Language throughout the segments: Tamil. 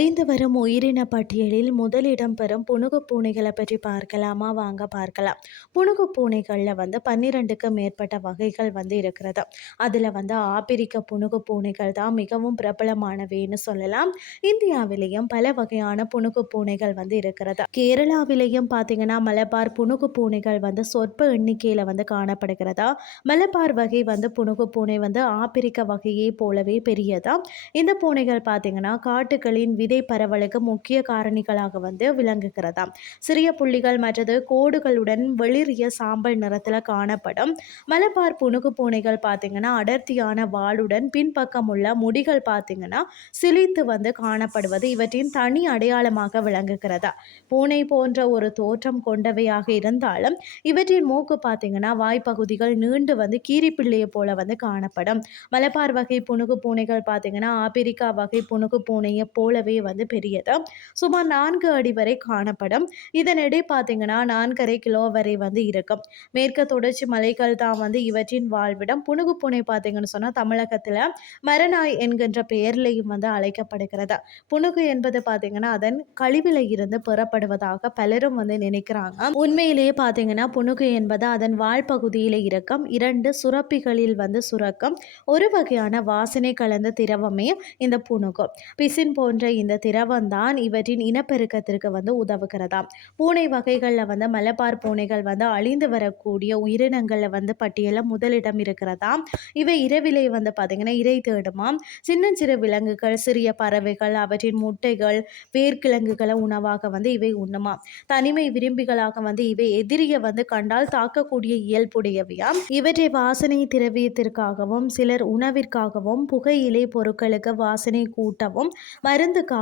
அழிந்து வரும் உயிரின பட்டியலில் முதலிடம் பெறும் புனுகு பூனைகளை பற்றி பார்க்கலாமா? வாங்க பார்க்கலாம். புனுகு பூனைகளில் வந்து பன்னிரெண்டுக்கு மேற்பட்ட வகைகள் வந்து இருக்கிறது. அதில் வந்து ஆப்பிரிக்க புனுகு பூனைகள் தான் மிகவும் பிரபலமானவைன்னு சொல்லலாம். இந்தியாவிலேயும் பல வகையான புனுகு பூனைகள் வந்து இருக்கிறது. கேரளாவிலேயும் பார்த்தீங்கன்னா மலபார் புனுகு பூனைகள் வந்து சொற்ப எண்ணிக்கையில் வந்து காணப்படுகிறதா? மலபார் வகை வந்து புனுகு பூனை வந்து ஆப்பிரிக்க வகையை போலவே பெரியதா? இந்த பூனைகள் பார்த்தீங்கன்னா காட்டுகளின் விதை பரவலுக்கு முக்கிய காரணிகளாக வந்து விளங்குகிறதாம் சிறிய புள்ளிகள் மற்றது கோடுகளுடன் வெளிரிய சாம்பல் நிறத்தில் காணப்படும். மலபார் புணுகு பூனைகள் பார்த்தீங்கன்னா அடர்த்தியான வாளுடன் பின்பக்கம் உள்ள முடிகள் பார்த்தீங்கன்னா சிலித்து வந்து காணப்படுவது இவற்றின் தனி அடையாளமாக விளங்குகிறதா? பூனை போன்ற ஒரு தோற்றம் கொண்டவையாக இருந்தாலும் இவற்றின் மூக்கு பார்த்தீங்கன்னா வாய்ப்பகுதிகள் நீண்டு வந்து கீரிப்பிள்ளையை போல வந்து காணப்படும். மலபார் வகை புணுகு பூனைகள் பார்த்தீங்கன்னா ஆப்பிரிக்கா வகை புணுகு பூனையை போலவே வந்து பெரியது. சுமார் நான்கு அடி வரை காணப்படும். இதன் எடை பார்த்தீங்கன்னா நான்கரை கிலோ வரை வந்து இருக்கும். மேற்கு தொடர்ச்சி மலைகள் தான் வந்து இவற்றின் வாழ்விடம். புனுகு பூனை பார்த்தீங்கன்னு சொன்னால் தமிழகத்தில் மரநாய் என்கின்ற பெயர்லையும் வந்து அழைக்கப்படுகிறது. புனுகு என்பது பார்த்தீங்கன்னா அதன் கழிவில் இருந்து பெறப்படுவதாக பலரும் வந்து நினைக்கிறாங்க. உண்மையிலேயே பார்த்தீங்கன்னா புனுகு என்பது அதன் வாழ் பகுதியில் இருக்கும். இரண்டு சுரப்பிகளில் வந்து சுரக்கும். ஒரு வகையான வாசனை கலந்த திரவமே இந்த புனுகு. பிசின் போன்ற இந்த திரவம்தான் இவற்றின் இனப்பெருக்கத்திற்கு வந்து உதவுகிறதாம். பூனை வகைகளில் வந்து மலபார் பூனைகள் வந்து அழிந்து வரக்கூடிய உயிரினங்களில் வந்து பட்டியலில் முதலிடம் இருக்கிறதாம். இவை இரவிலே வந்து பார்த்திங்கன்னா இறை தேடுமாம். சின்ன சிறு விலங்குகள் சிறிய பறவைகள் அவற்றின் முட்டைகள் வேர்க்கிழங்குகளை உணவாக வந்து இவை உண்ணுமாம். தனிமை விரும்பிகளாக வந்து இவை எதிரியை வந்து கண்டால் தாக்கக்கூடிய இயல்புடையவையாம். இவற்றை வாசனை திரவியத்திற்காகவும் சிலர் உணவிற்காகவும் புகையிலை பொருட்களுக்கு வாசனை கூட்டவும்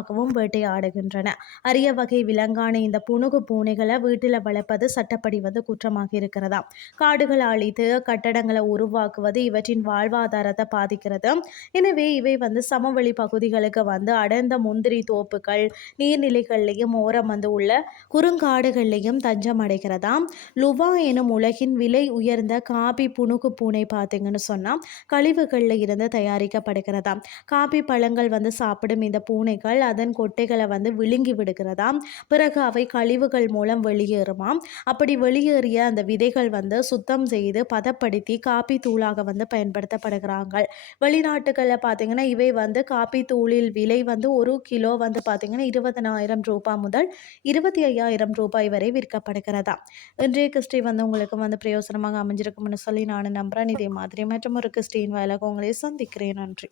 மருந்துக்காகவும் வேட்டையாடுகின்றன அரிய வகை விலங்கான இந்த புணுகு பூனைகளை வீட்டில் வளர்ப்பது சட்டப்படி வந்து குற்றமாக இருக்கிறதா காடுகளை அழித்து கட்டடங்களை உருவாக்குவது இவற்றின் வாழ்வாதாரத்தை பாதிக்கிறது. எனவே இவை வந்து சமவெளி பகுதிகளுக்கு வந்து அடர்ந்த முந்திரி தோப்புகள் நீர்நிலைகள்லையும் ஓரம் வந்து உள்ள குறுங்காடுகள்லையும் தஞ்சம் அடைகிறதாம். லுவா எனும் உலகின் விலை உயர்ந்த காபி புணுகு பூனை பார்த்தீங்கன்னு சொன்னால் கழிவுகளில் இருந்து தயாரிக்கப்படுகிறதாம். காபி பழங்கள் வந்து சாப்பிடும் இந்த பூனைகள் அதன் கொட்டைகளை வந்து விழுங்கி விடுகிறதாம். பிறகு அவை கழிவுகள் மூலம் வெளியேறுமாம். அப்படி வெளியேறிய அந்த விதைகள் வந்து சுத்தம் செய்து பதப்படுத்தி காப்பி தூளாக வந்து பயன்படுத்தப்படுகிறாங்க வெளிநாட்டுகளில் பார்த்தீங்கன்னா இவை வந்து காப்பி தூளில் விலை வந்து ஒரு கிலோ வந்து பார்த்தீங்கன்னா இருபதனாயிரம் ரூபாய் முதல் இருபத்தி ஐயாயிரம் ரூபாய் வரை விற்கப்படுகிறதா இன்றைய கிறிஸ்டி வந்து உங்களுக்கு வந்து பிரயோசனமாக அமைஞ்சிருக்கும்னு சொல்லி நான் நம்புகிறேன் இதே மாதிரி மற்றும் ஒரு கிறிஸ்டின் வேலை உங்களை சந்திக்கிறேன். நன்றி.